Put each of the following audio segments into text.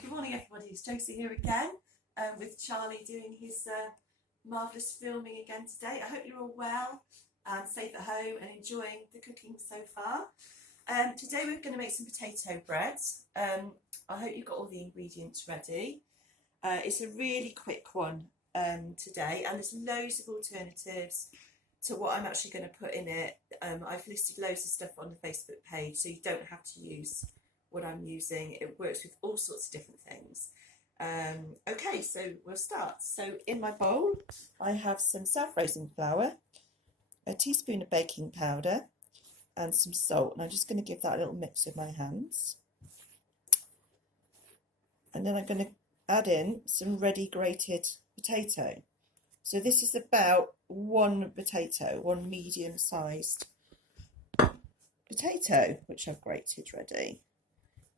Good morning everybody, it's Josie here again with Charlie doing his marvellous filming again today. I hope you're all well and safe at home and enjoying the cooking so far. Today we're going to make some potato bread. I hope you've got all the ingredients ready. It's a really quick one today, and there's loads of alternatives to what I'm actually going to put in it. I've listed loads of stuff on the Facebook page, so you don't have to use what I'm using. It works with all sorts of different things. Okay, so we'll start. So in my bowl I have some self-raising flour, a teaspoon of baking powder and some salt, and I'm just going to give that a little mix with my hands, and then I'm going to add in some ready grated potato. So this is about one potato, one medium-sized potato, which I've grated ready.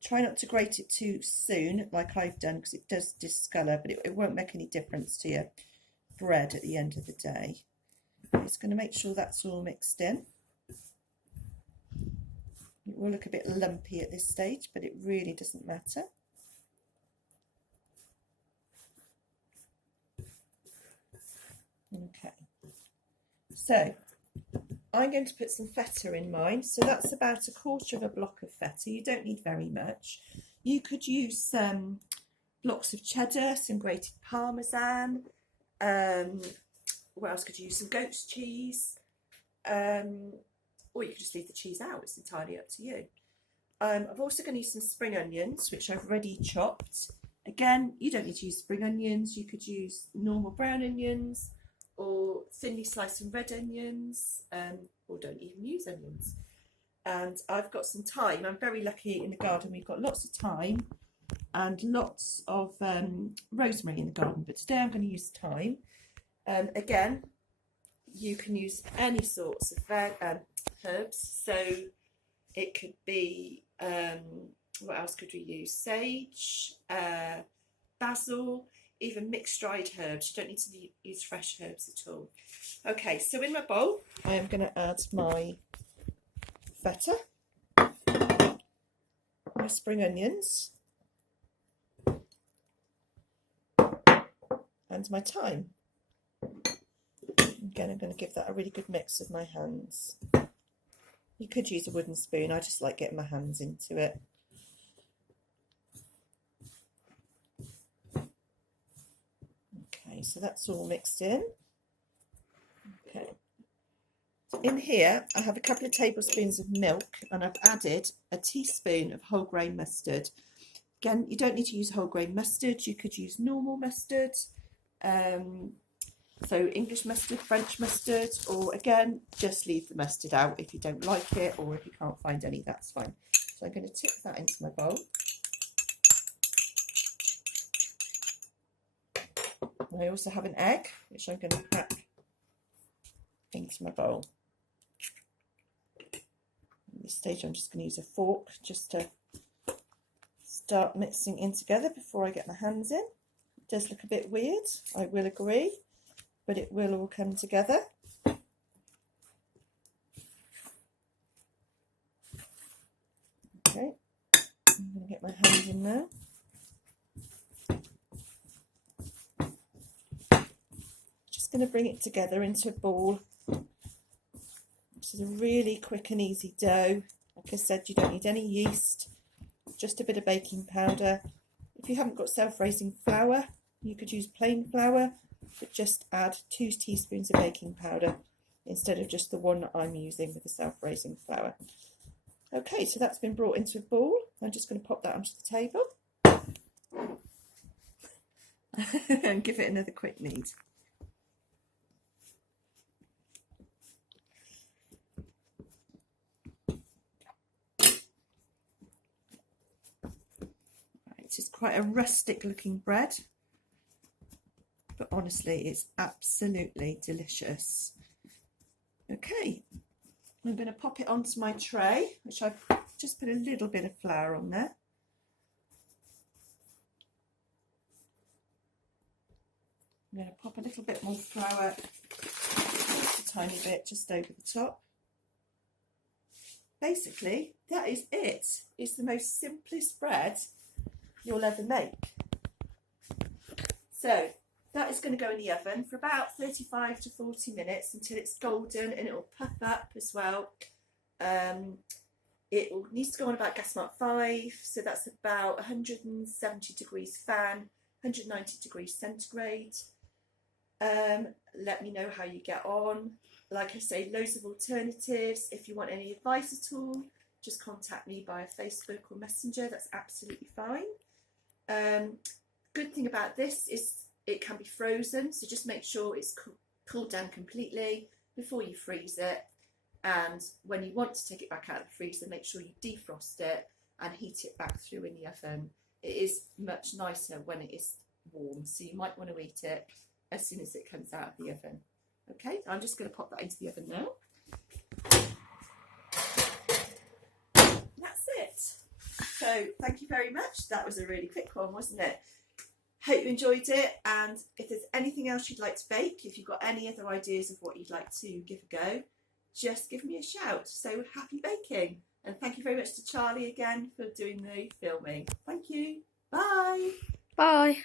Try not to grate it too soon like I've done, because it does discolour, but it won't make any difference to your bread at the end of the day. I'm just going to make sure that's all mixed in. It will look a bit lumpy at this stage, but it really doesn't matter. Okay, so I'm going to put some feta in mine. So that's about 1/4 of a block of feta. You don't need very much. You could use some blocks of cheddar, some grated parmesan. What else could you use? Some goat's cheese. Or you could just leave the cheese out. It's entirely up to you. I'm also going to use some spring onions, which I've already chopped. Again, you don't need to use spring onions. You could use normal brown onions, or thinly sliced some red onions, or don't even use onions. And I've got some thyme. I'm very lucky in the garden. We've got lots of thyme and lots of rosemary in the garden, but today I'm going to use thyme. Again, you can use any sorts of herbs. So it could be, what else could we use? Sage, basil, even mixed dried herbs. You don't need to use fresh herbs at all. Okay, so in my bowl I am going to add my feta, my spring onions and my thyme. Again, I'm going to give that a really good mix with my hands. You could use a wooden spoon. I just like getting my hands into it. Okay, so that's all mixed in. Okay. So in here I have a couple of tablespoons of milk, and I've added a teaspoon of whole grain mustard. Again, you don't need to use whole grain mustard. You could use normal mustard. So English mustard, French mustard, or again, just leave the mustard out if you don't like it, or if you can't find any, that's fine. So I'm going to tip that into my bowl. I also have an egg, which I'm going to crack into my bowl. At this stage, I'm just going to use a fork just to start mixing in together before I get my hands in. It does look a bit weird, I will agree, but it will all come together. Okay, I'm going to get my hands in now. Just going to bring it together into a ball. This is a really quick and easy dough. Like I said, you don't need any yeast, just a bit of baking powder. If you haven't got self-raising flour, you could use plain flour, but just add 2 teaspoons of baking powder instead of just the one that I'm using with the self-raising flour. Okay, so that's been brought into a ball. I'm just going to pop that onto the table and give it another quick knead. Right, it's quite a rustic looking bread, but honestly it's absolutely delicious. Okay, I'm going to pop it onto my tray, which I've just put a little bit of flour on there. I'm going to pop a little bit more flour, just a tiny bit, just over the top. Basically, that is it. It's the most simplest bread you'll ever make. So that is going to go in the oven for about 35 to 40 minutes until it's golden, and it will puff up as well. It needs to go on about gas mark 5, so that's about 170 degrees fan, 190 degrees centigrade. Let me know how you get on. Like I say, loads of alternatives. If you want any advice at all, just contact me via Facebook or Messenger. That's absolutely fine. Good thing about this is it can be frozen, so just make sure it's cooled down completely before you freeze it. And when you want to take it back out of the freezer, make sure you defrost it and heat it back through in the oven. It is much nicer when it is warm, so you might want to eat it as soon as it comes out of the oven. Okay, I'm just going to pop that into the oven now. That's it. So thank you very much. That was a really quick one, wasn't it? Hope you enjoyed it, and if there's anything else you'd like to bake, if you've got any other ideas of what you'd like to give a go, just give me a shout. So happy baking, and thank you very much to Charlie again for doing the filming. Thank you. Bye. Bye.